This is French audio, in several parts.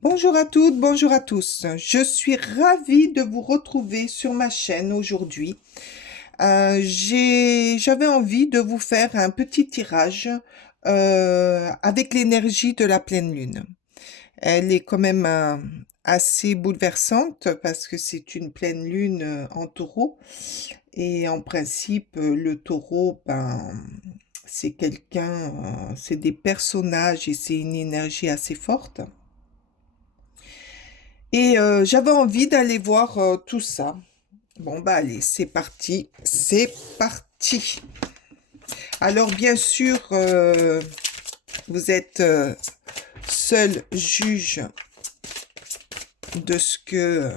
Bonjour à toutes, bonjour à tous. Je suis ravie de vous retrouver sur ma chaîne aujourd'hui. J'avais envie de vous faire un petit tirage avec l'énergie de la pleine lune. Elle est quand même assez bouleversante parce que c'est une pleine lune en taureau. Et en principe, le taureau, c'est quelqu'un, c'est des personnages et c'est une énergie assez forte. Et j'avais envie d'aller voir tout ça. Bon, bah allez, c'est parti, c'est parti. Alors, bien sûr, vous êtes seul juge de ce que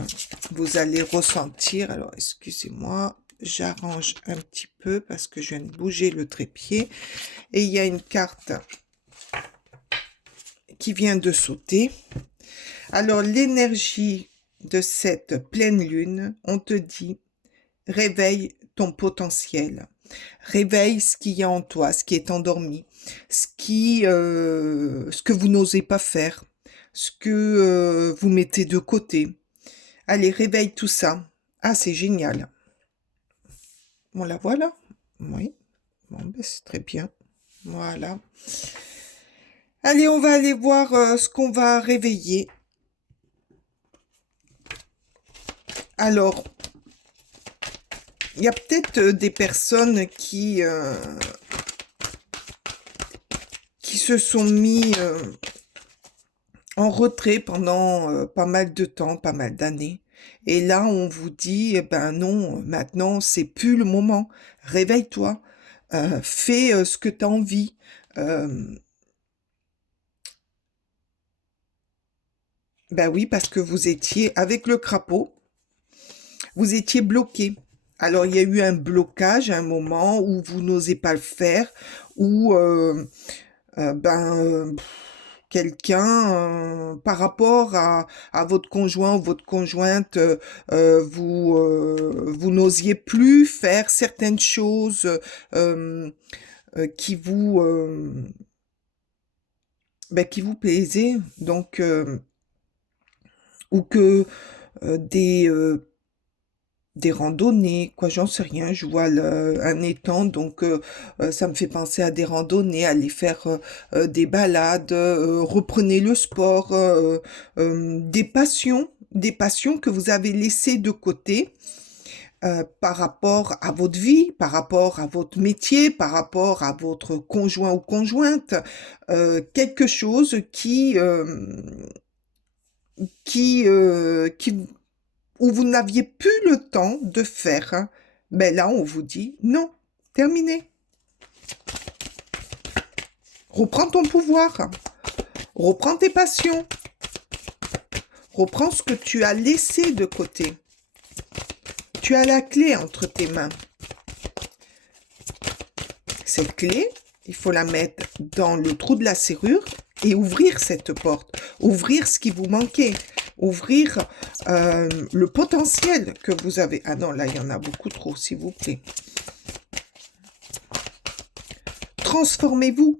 vous allez ressentir. Alors, excusez-moi, j'arrange un petit peu parce que je viens de bouger le trépied. Et il y a une carte qui vient de sauter. Alors, l'énergie de cette pleine lune, on te dit, réveille ton potentiel. Réveille ce qu'il y a en toi, ce qui est endormi, ce que vous n'osez pas faire, ce que vous mettez de côté. Allez, réveille tout ça. Ah, c'est génial. Bon, la voilà. Oui. Bon, ben, c'est très bien. Voilà. Allez, on va aller voir ce qu'on va réveiller. Alors, il y a peut-être des personnes qui se sont mis en retrait pendant pas mal de temps, pas mal d'années. Et là, on vous dit, eh ben non, maintenant, c'est plus le moment. Réveille-toi, fais ce que tu as envie. Euh, ben oui, parce que vous étiez avec le crapaud, vous étiez bloqué. Alors, il y a eu un blocage à un moment où vous n'osez pas le faire, où euh, ben, euh, quelqu'un, par rapport à votre conjoint ou votre conjointe, vous n'osiez plus faire certaines choses euh, qui vous plaisaient, donc, ou que des randonnées, quoi, j'en sais rien. Je vois un étang, donc ça me fait penser à des randonnées, aller faire des balades, reprenez le sport, des passions que vous avez laissées de côté par rapport à votre vie, par rapport à votre métier, par rapport à votre conjoint ou conjointe, quelque chose qui où vous n'aviez plus le temps de faire, hein. Ben là, on vous dit non, terminé. Reprends ton pouvoir, reprends tes passions, reprends ce que tu as laissé de côté. Tu as la clé entre tes mains. Cette clé, il faut la mettre dans le trou de la serrure et ouvrir cette porte, ouvrir ce qui vous manquait, ouvrir le potentiel que vous avez. Ah non, là, il y en a beaucoup trop, s'il vous plaît. Transformez-vous.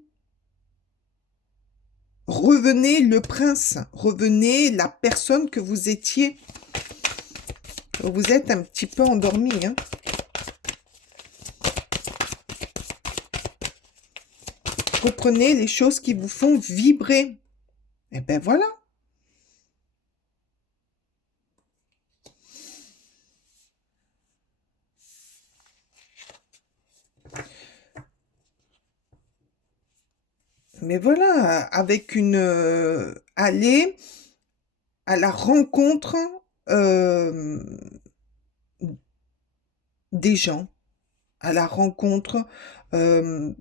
Revenez le prince, revenez la personne que vous étiez. Vous êtes un petit peu endormi, hein. Reprenez les choses qui vous font vibrer. Et ben voilà. Mais voilà, avec aller à la rencontre euh, des gens, à la rencontre, euh,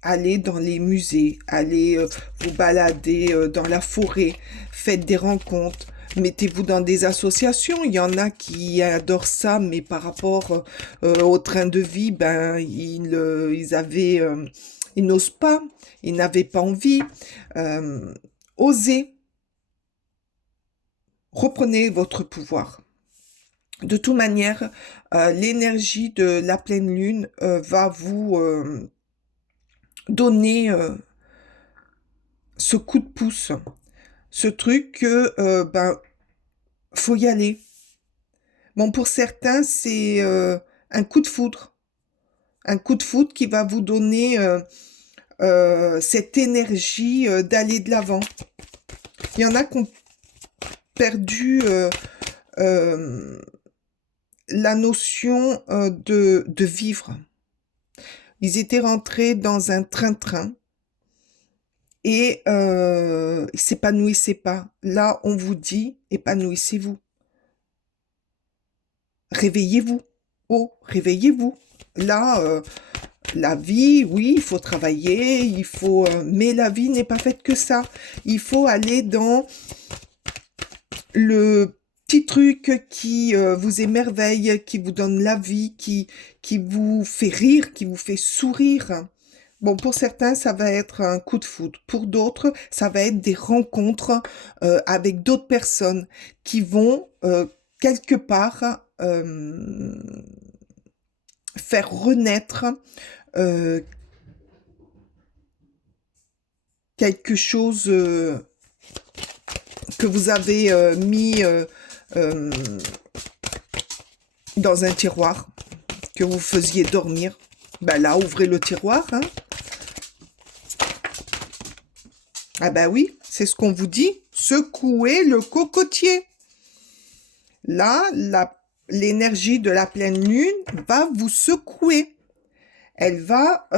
aller dans les musées, aller vous balader dans la forêt, faites des rencontres, mettez-vous dans des associations. Il y en a qui adorent ça, mais par rapport au train de vie, ils n'osent pas, ils n'avaient pas envie. Euh, Osez, reprenez votre pouvoir. De toute manière, l'énergie de la pleine lune va vous donner ce coup de pouce, ce truc que, ben, faut y aller. Bon, pour certains, c'est un coup de foudre. Un coup de foudre qui va vous donner cette énergie d'aller de l'avant. Il y en a qui ont perdu euh, la notion de vivre. Ils étaient rentrés dans un train-train et ils s'épanouissaient pas. Là, on vous dit, épanouissez-vous. Réveillez-vous. Oh, réveillez-vous. Là, la vie, oui, il faut travailler, il faut, mais la vie n'est pas faite que ça. Il faut aller dans le petit truc qui vous émerveille, qui vous donne la vie, qui vous fait rire, qui vous fait sourire. Bon, pour certains, ça va être un coup de foudre. Pour d'autres, ça va être des rencontres avec d'autres personnes qui vont quelque part faire renaître euh, quelque chose que vous avez mis euh, dans un tiroir, que vous faisiez dormir. Ben là, ouvrez le tiroir. Hein. Ah ben oui, c'est ce qu'on vous dit. Secouez le cocotier. Là, l'énergie de la pleine lune va vous secouer. Elle va,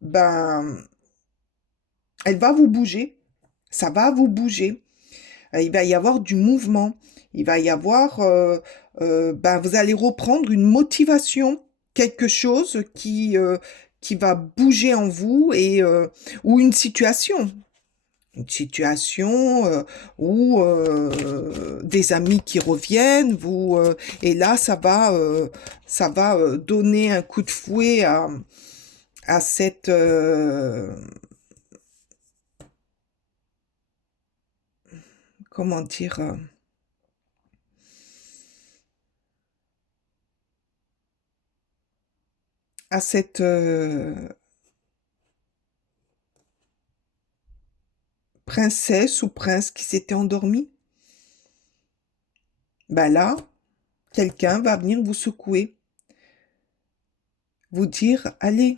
ben, elle va vous bouger. Ça va vous bouger. Il va y avoir du mouvement. Il va y avoir, ben, vous allez reprendre une motivation, quelque chose qui va bouger en vous et ou une situation. Une situation où des amis qui reviennent, vous et là ça va donner un coup de fouet à cette comment dire à cette princesse ou prince qui s'était endormi. Ben là, quelqu'un va venir vous secouer, vous dire, allez,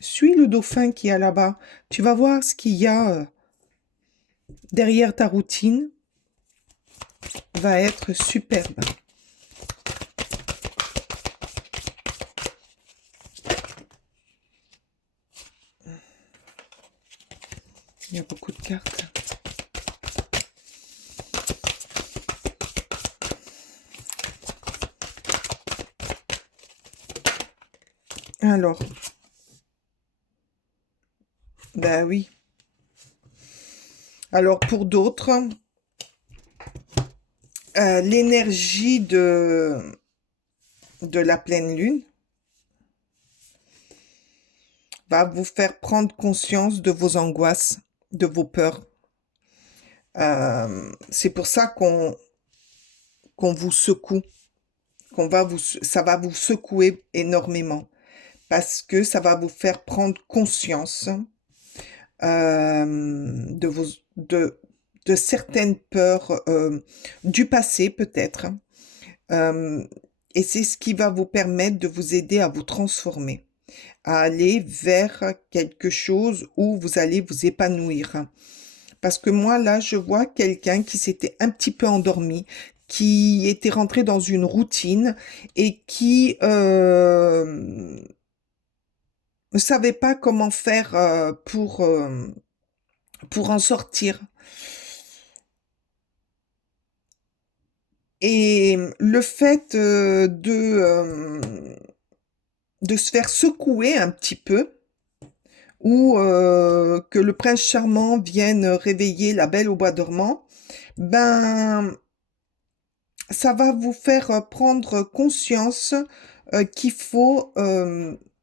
suis le dauphin qui est là-bas. Tu vas voir ce qu'il y a derrière ta routine. Va être superbe. Il y a beaucoup de cartes. Alors, ben oui. Alors pour d'autres, l'énergie de la pleine lune va vous faire prendre conscience de vos angoisses, de vos peurs. C'est pour ça qu'on vous secoue, ça va vous secouer énormément, parce que ça va vous faire prendre conscience de vos de certaines peurs du passé peut-être. Euh, et c'est ce qui va vous permettre de vous aider à vous transformer, à aller vers quelque chose où vous allez vous épanouir. Parce que moi, là, je vois quelqu'un qui s'était un petit peu endormi, qui était rentré dans une routine et qui ne savait pas comment faire pour en sortir. Et le fait de se faire secouer un petit peu, ou que le prince charmant vienne réveiller la belle au bois dormant, ben, ça va vous faire prendre conscience qu'il faut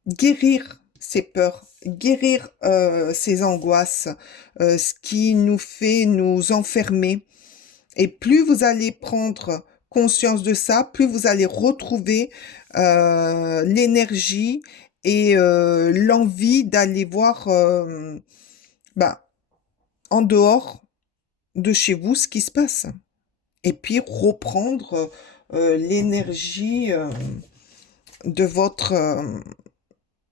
guérir ces peurs, guérir ces angoisses, ce qui nous fait nous enfermer. Et plus vous allez prendre conscience de ça, plus vous allez retrouver l'énergie et l'envie d'aller voir, bah, en dehors de chez vous ce qui se passe. Et puis reprendre l'énergie de votre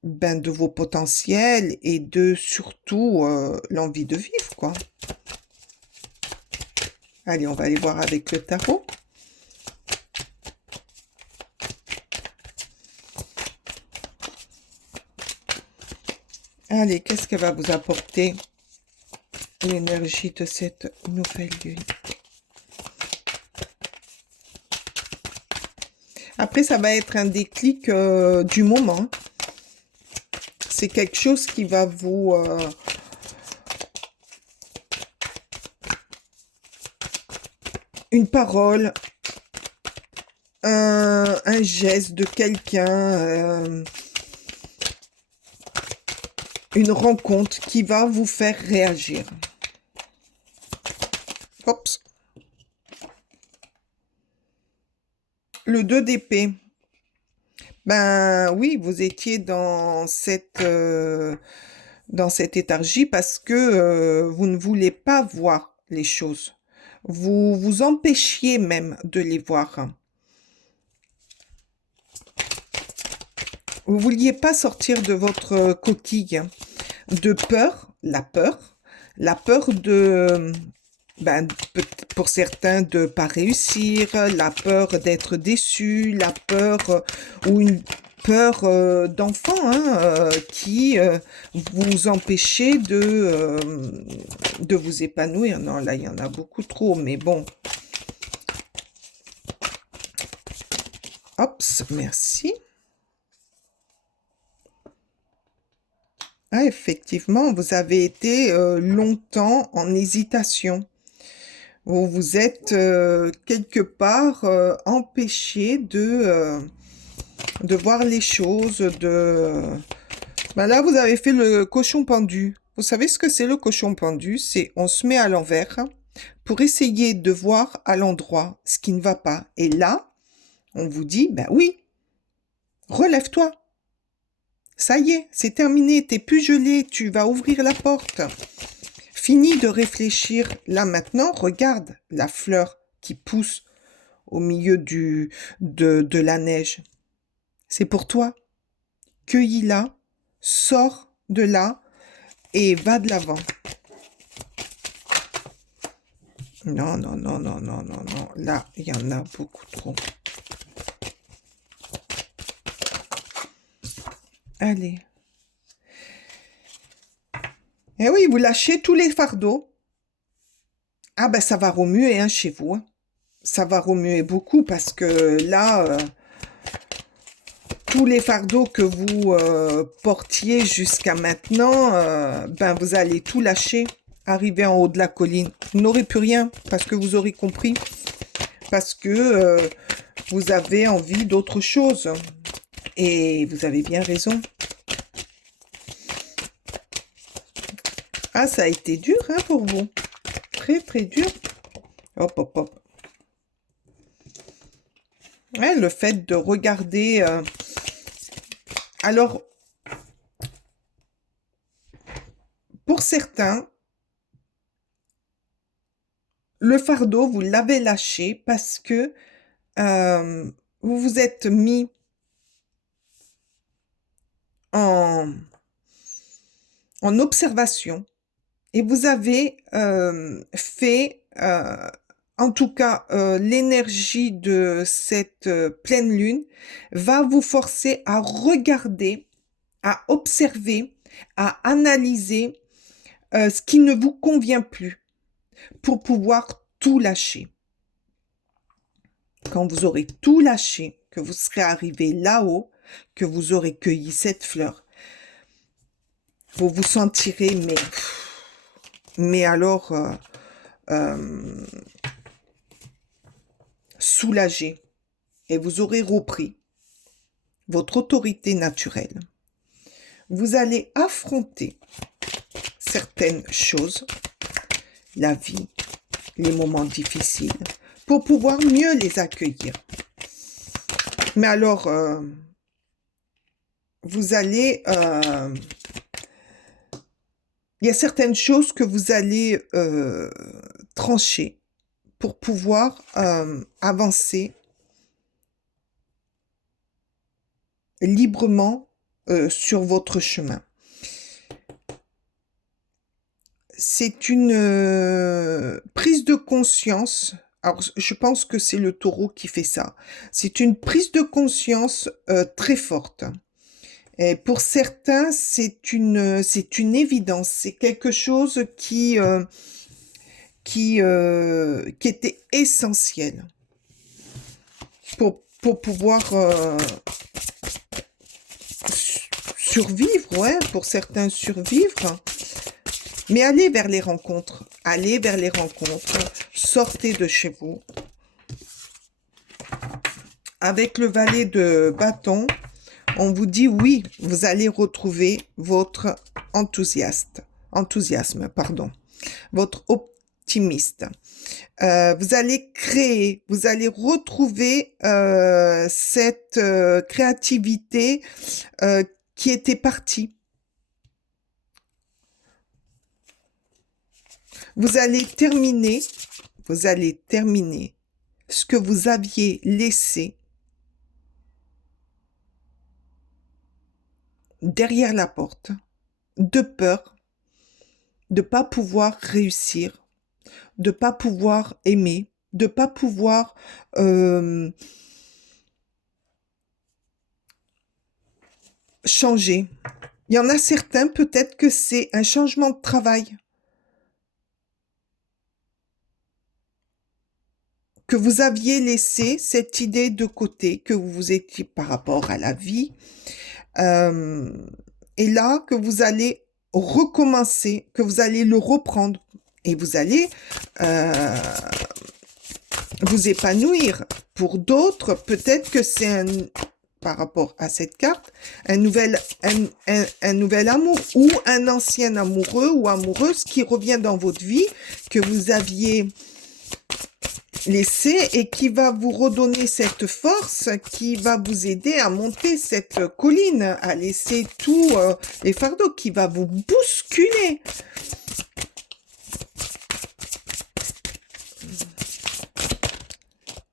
de vos potentiels et de surtout l'envie de vivre, quoi. Allez, on va aller voir avec le tarot. Allez, qu'est-ce qu'elle va vous apporter l'énergie de cette nouvelle lune? Après, ça va être un déclic du moment. C'est quelque chose qui va vous... une parole, un geste de quelqu'un, une rencontre qui va vous faire réagir. Oups. Le 2 d'épée. Ben oui, vous étiez dans cette énergie parce que vous ne voulez pas voir les choses. Vous vous empêchiez même de les voir. Vous vouliez pas sortir de votre coquille de peur, la peur de, ben, pour certains, de pas réussir, la peur d'être déçu, la peur ou une peur d'enfant qui vous empêchait de vous épanouir. Non, là, il y en a beaucoup trop, mais bon. Hop, merci. Ah, effectivement, vous avez été longtemps en hésitation. Vous vous êtes quelque part empêché de voir les choses. Ben là, vous avez fait le cochon pendu. Vous savez ce que c'est le cochon pendu? C'est on se met à l'envers pour essayer de voir à l'endroit ce qui ne va pas. Et là, on vous dit, ben oui, relève-toi. Ça y est, c'est terminé, t'es plus gelé, tu vas ouvrir la porte. Fini de réfléchir. Là maintenant, regarde la fleur qui pousse au milieu de la neige. C'est pour toi. Cueillis-la, sors de là et va de l'avant. Non, non, non, non, non, non, non. Là, il y en a beaucoup trop. Allez. Eh oui, vous lâchez tous les fardeaux. Ah ben, ça va remuer hein, chez vous. Hein. Ça va remuer beaucoup parce que là, tous les fardeaux que vous portiez jusqu'à maintenant, ben vous allez tout lâcher, arriver en haut de la colline. Vous n'aurez plus rien parce que vous aurez compris. Parce que vous avez envie d'autre chose. Et vous avez bien raison. Ah, ça a été dur hein, pour vous. Très, très dur. Hop, hop, hop. Ouais, le fait de regarder... Alors, pour certains, le fardeau, vous l'avez lâché parce que vous vous êtes mis en observation et vous avez fait, en tout cas, l'énergie de cette pleine lune va vous forcer à regarder, à observer, à analyser ce qui ne vous convient plus pour pouvoir tout lâcher. Quand vous aurez tout lâché, que vous serez arrivé là-haut, que vous aurez cueilli cette fleur, vous vous sentirez, mais alors, soulagé. Et vous aurez repris votre autorité naturelle. Vous allez affronter certaines choses, la vie, les moments difficiles, pour pouvoir mieux les accueillir. Mais alors, vous allez Il y a certaines choses que vous allez trancher pour pouvoir avancer librement sur votre chemin. C'est une prise de conscience. Alors, je pense que c'est le taureau qui fait ça. C'est une prise de conscience très forte. Et pour certains, c'est une évidence. C'est quelque chose qui était essentiel pour pouvoir survivre, ouais, pour certains survivre. Mais allez vers les rencontres, sortez de chez vous. Avec le valet de bâton, on vous dit oui, vous allez retrouver votre enthousiasme, pardon, votre optimiste. Vous allez créer, vous allez retrouver cette créativité qui était partie. Vous allez terminer ce que vous aviez laissé derrière la porte, de peur de ne pas pouvoir réussir, de ne pas pouvoir aimer, de ne pas pouvoir changer. Il y en a certains, peut-être que c'est un changement de travail. Que vous aviez laissé cette idée de côté, que vous étiez par rapport à la vie. Et là, que vous allez recommencer, que vous allez le reprendre. Et vous allez vous épanouir. Pour d'autres, peut-être que c'est par rapport à cette carte, un nouvel amour ou un ancien amoureux ou amoureuse qui revient dans votre vie, que vous aviez laissé et qui va vous redonner cette force, qui va vous aider à monter cette colline, à laisser tous les fardeaux, qui va vous bousculer.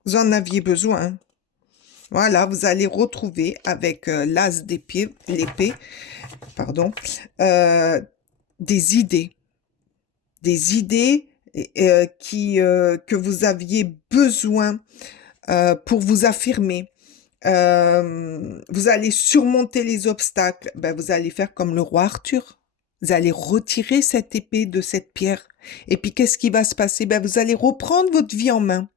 Vous en aviez besoin. Voilà, vous allez retrouver avec l'as d'épée, l'épée, pardon, des idées que vous aviez besoin pour vous affirmer. Vous allez surmonter les obstacles. Ben, vous allez faire comme le roi Arthur. Vous allez retirer cette épée de cette pierre. Et puis, qu'est-ce qui va se passer? Ben, vous allez reprendre votre vie en main.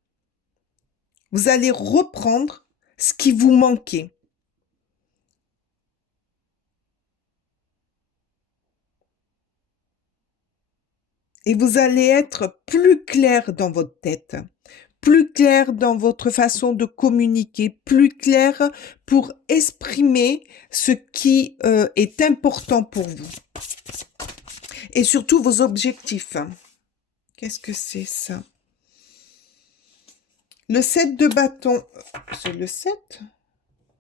Vous allez reprendre ce qui vous manquait. Et vous allez être plus clair dans votre tête, plus clair dans votre façon de communiquer, plus clair pour exprimer ce qui est important pour vous. Et surtout vos objectifs. Qu'est-ce que c'est ça? Le 7 de bâton. C'est le 7?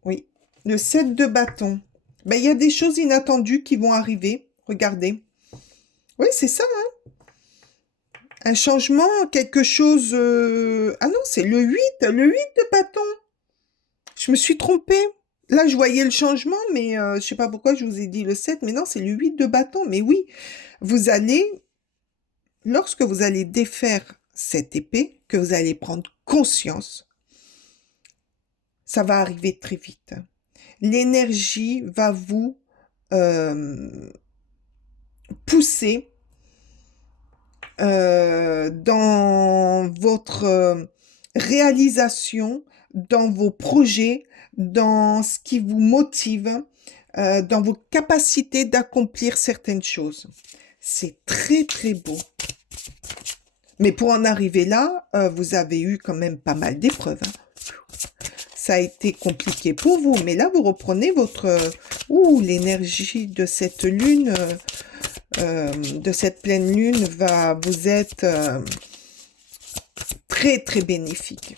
Oui. Le 7 de bâton. Ben, il y a des choses inattendues qui vont arriver. Regardez. Oui, c'est ça, hein? Un changement, quelque chose... Ah non, c'est le 8 de bâton. Je me suis trompée. Là, je voyais le changement, mais je ne sais pas pourquoi je vous ai dit le 7, mais non, c'est le 8 de bâton. Mais oui, vous allez, lorsque vous allez défaire cette épée, que vous allez prendre conscience, ça va arriver très vite. L'énergie va vous pousser dans votre réalisation, dans vos projets, dans ce qui vous motive, dans vos capacités d'accomplir certaines choses. C'est très, très beau. Mais pour en arriver là, vous avez eu quand même pas mal d'épreuves. Hein. Ça a été compliqué pour vous, mais là, vous reprenez votre... l'énergie de cette lune... de cette pleine lune va vous être très très bénéfique.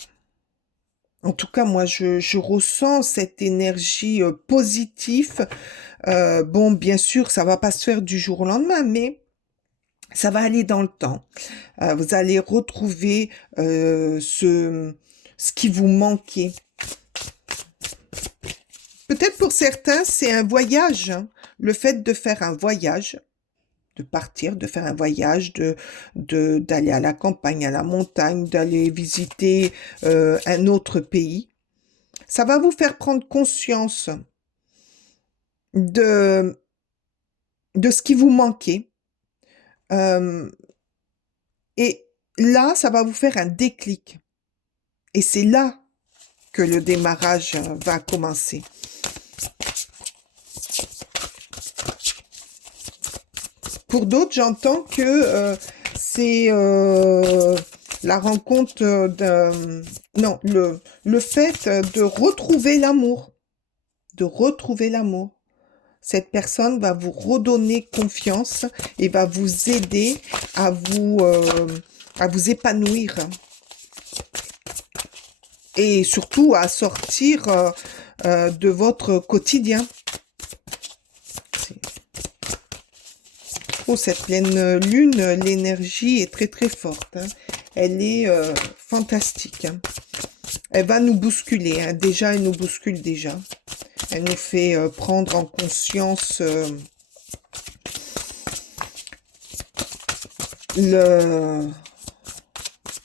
En tout cas, moi, je ressens cette énergie positive. Bon, bien sûr, ça va pas se faire du jour au lendemain, mais Ça va aller dans le temps. Vous allez retrouver ce qui vous manquait. Peut-être pour certains, c'est un voyage, hein. Le fait de faire un voyage, de partir, de faire un voyage, d'aller à la campagne, à la montagne, d'aller visiter un autre pays. Ça va vous faire prendre conscience de, de ce qui vous manquait. Euh, et là, ça va vous faire un déclic. Et c'est là que le démarrage va commencer. Pour d'autres, j'entends que c'est la rencontre d'un... Non, le fait de retrouver l'amour. De retrouver l'amour. Cette personne va vous redonner confiance et va vous aider à vous épanouir. Et surtout à sortir de votre quotidien. Oh, cette pleine lune, l'énergie est très très forte, hein. Elle est fantastique, hein. Elle va nous bousculer, hein. Déjà, elle nous bouscule déjà. Elle nous fait prendre en conscience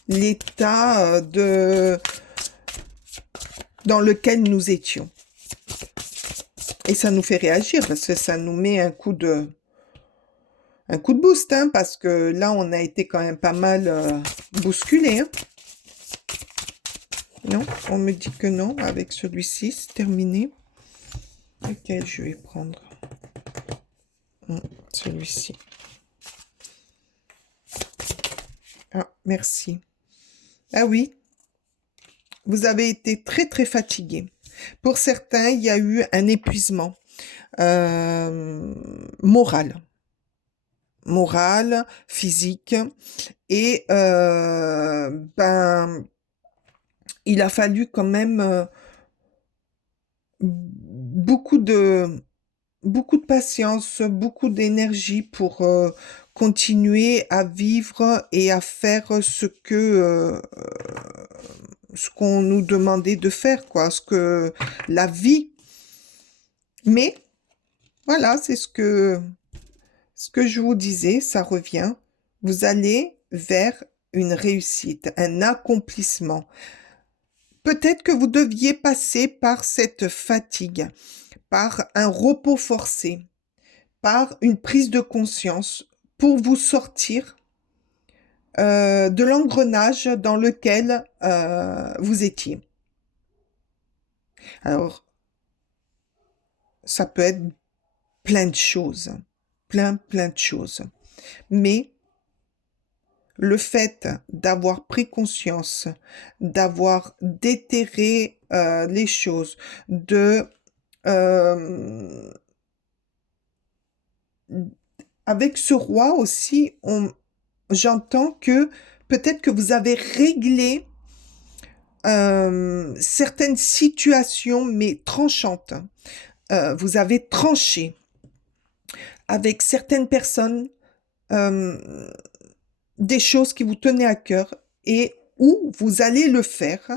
l'état dans lequel nous étions. Et ça nous fait réagir parce que ça nous met un coup de boost, hein, parce que là, on a été quand même pas mal bousculé, hein. Non, on me dit que non, avec celui-ci, c'est terminé. Lequel je vais prendre? Celui-ci. Ah, merci. Ah oui, vous avez été très très fatigué. Pour certains, il y a eu un épuisement moral, physique, et ben, il a fallu quand même beaucoup de patience, beaucoup d'énergie pour continuer à vivre et à faire ce qu'on nous demandait de faire, quoi, ce que la vie. Mais voilà, c'est ce que je vous disais, ça revient. Vous allez vers une réussite, un accomplissement. Peut-être que vous deviez passer par cette fatigue, par un repos forcé, par une prise de conscience pour vous sortir de l'engrenage dans lequel vous étiez. Alors, ça peut être plein de choses, plein de choses. Mais le fait d'avoir pris conscience, d'avoir déterré les choses, avec ce roi aussi, j'entends que peut-être que vous avez réglé certaines situations, mais tranchantes. Vous avez tranché avec certaines personnes des choses qui vous tenaient à cœur et où vous allez le faire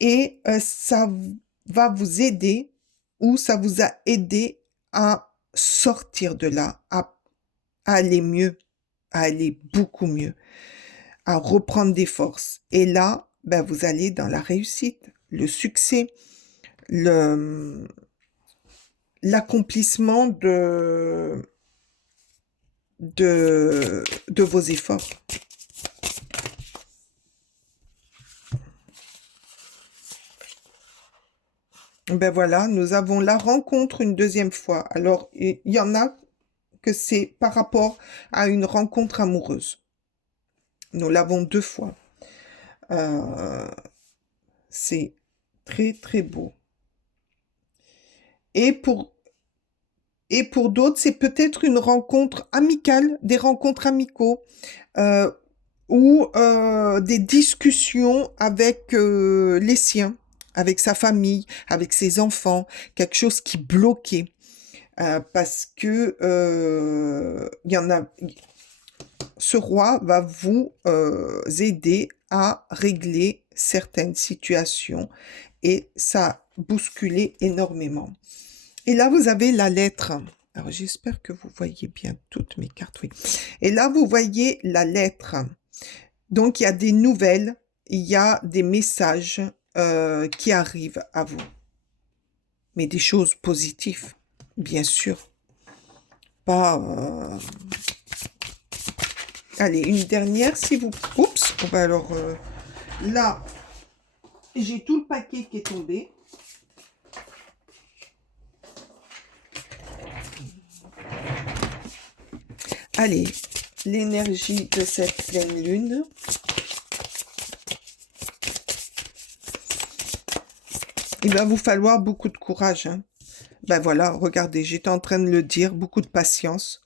et ça va vous aider ou ça vous a aidé à sortir de là, à aller mieux, à aller beaucoup mieux, à reprendre des forces. Et là, ben, vous allez dans la réussite, le succès, l'accomplissement de vos efforts. Ben voilà, nous avons la rencontre une deuxième fois. Alors, il y en a que c'est par rapport à une rencontre amoureuse. Nous l'avons 2 fois. C'est très, très beau. Et pour d'autres, c'est peut-être une rencontre amicale, des rencontres amicaux, ou des discussions avec les siens, avec sa famille, avec ses enfants, quelque chose qui bloquait. Parce que il y en a, ce roi va vous aider à régler certaines situations et ça a bousculé énormément. Et là, vous avez la lettre. Alors, j'espère que vous voyez bien toutes mes cartes, oui. Et là, vous voyez la lettre. Donc, il y a des nouvelles, il y a des messages qui arrivent à vous. Mais des choses positives, bien sûr. Pas... Allez, une dernière, si vous... Oups, on va alors... Là, j'ai tout le paquet qui est tombé. Allez, l'énergie de cette pleine lune. Il va vous falloir beaucoup de courage. Hein. Ben voilà, regardez, j'étais en train de le dire, beaucoup de patience,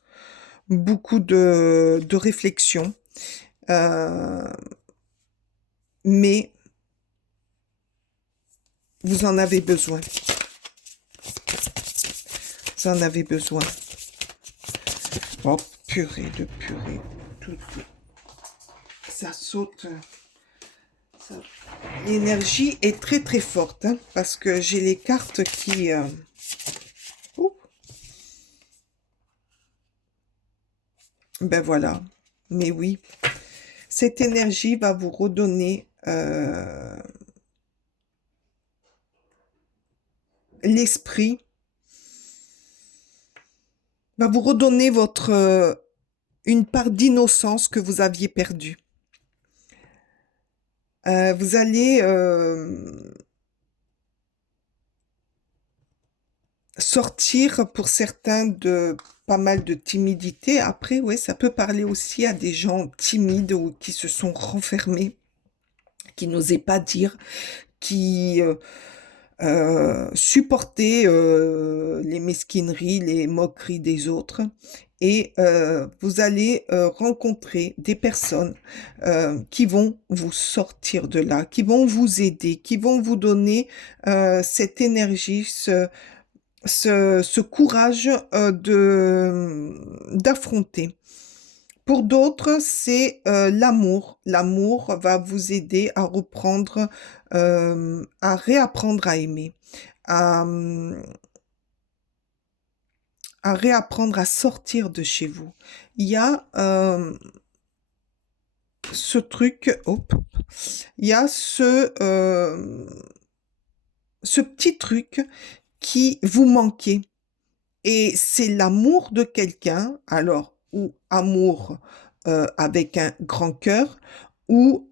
beaucoup de réflexion. Mais vous en avez besoin. Vous en avez besoin. Oh, purée de purée. Tout, ça saute. L'énergie est très très forte. Hein, parce que j'ai les cartes qui... Ben voilà. Mais oui. Cette énergie va vous redonner l'esprit. Va vous redonner votre... une part d'innocence que vous aviez perdue. Vous allez sortir pour certains de pas mal de timidité. Après, ouais, ça peut parler aussi à des gens timides ou qui se sont renfermés, qui n'osaient pas dire, qui supportaient les mesquineries, les moqueries des autres. Et vous allez rencontrer des personnes qui vont vous sortir de là, qui vont vous aider, qui vont vous donner cette énergie, ce courage d'affronter. Pour d'autres, c'est l'amour. L'amour va vous aider à reprendre, à réapprendre à aimer, à réapprendre à sortir de chez vous. Il y a ce truc, hop, il y a ce petit truc qui vous manquait. Et c'est l'amour de quelqu'un, alors, ou amour avec un grand cœur, ou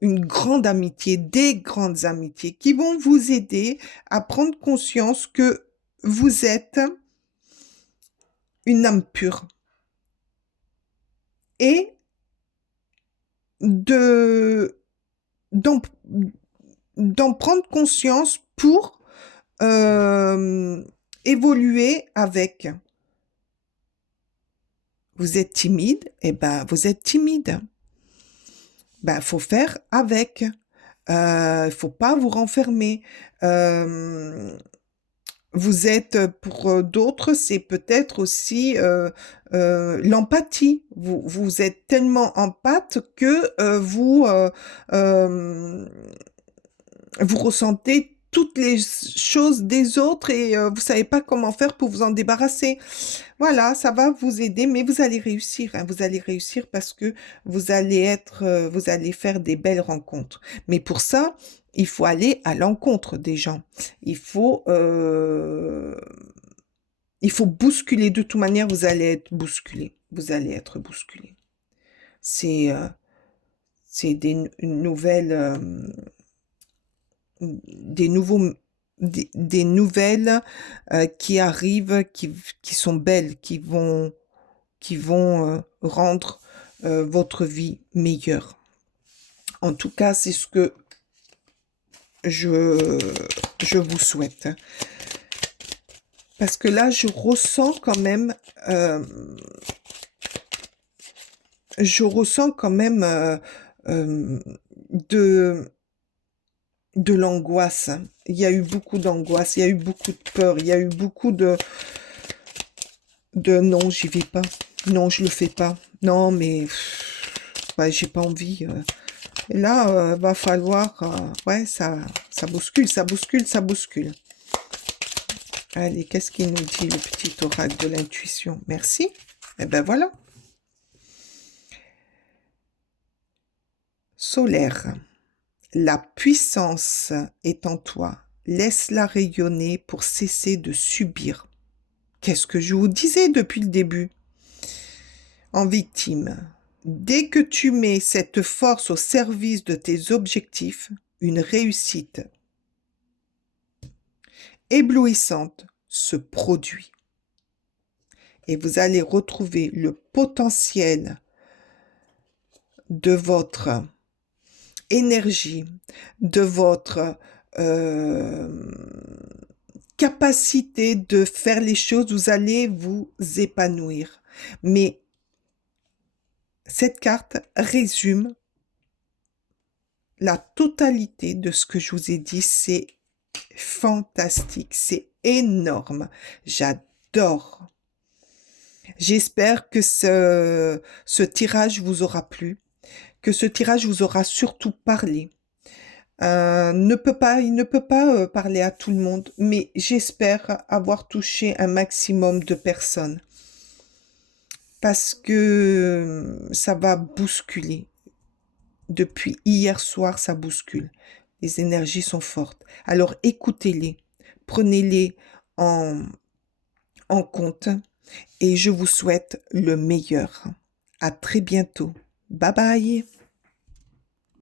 une grande amitié, des grandes amitiés, qui vont vous aider à prendre conscience que vous êtes une âme pure. Et d'en prendre conscience pour évoluer avec. Vous êtes timide, eh ben vous êtes timide. Ben faut faire avec. Faut pas vous renfermer. Vous êtes, pour d'autres, c'est peut-être aussi l'empathie. Vous êtes tellement empathe que vous ressentez toutes les choses des autres et vous savez pas comment faire pour vous en débarrasser. Voilà, ça va vous aider, mais vous allez réussir. Hein, vous allez réussir parce que vous allez vous allez faire des belles rencontres. Mais pour ça, il faut aller à l'encontre des gens. Il faut bousculer. De toute manière, vous allez être bousculé. Vous allez être bousculé. C'est une nouvelle... des nouvelles qui arrivent, qui sont belles, qui vont rendre votre vie meilleure. En tout cas, c'est ce que je vous souhaite. Parce que là, je ressens quand même de l'angoisse. Il y a eu beaucoup d'angoisse, il y a eu beaucoup de peur, il y a eu beaucoup de non, j'y vais pas, non, je le fais pas, Non, mais ouais, j'ai pas envie. Et là, va falloir... ouais, ça bouscule, ça bouscule, ça bouscule. Allez, qu'est-ce qu'il nous dit, le petit oracle de l'intuition? Merci. Eh ben voilà. Solaire. La puissance est en toi. Laisse-la rayonner pour cesser de subir. Qu'est-ce que je vous disais depuis le début? En victime. Dès que tu mets cette force au service de tes objectifs, une réussite éblouissante se produit. Et vous allez retrouver le potentiel de votre énergie, de votre capacité de faire les choses, vous allez vous épanouir. Mais cette carte résume la totalité de ce que je vous ai dit. C'est fantastique, c'est énorme. J'adore. J'espère que ce tirage vous aura plu, que ce tirage vous aura surtout parlé. Il ne peut pas parler à tout le monde, mais j'espère avoir touché un maximum de personnes parce que ça va bousculer. Depuis hier soir, ça bouscule. Les énergies sont fortes. Alors écoutez-les, prenez-les en compte et je vous souhaite le meilleur. À très bientôt. Bye bye.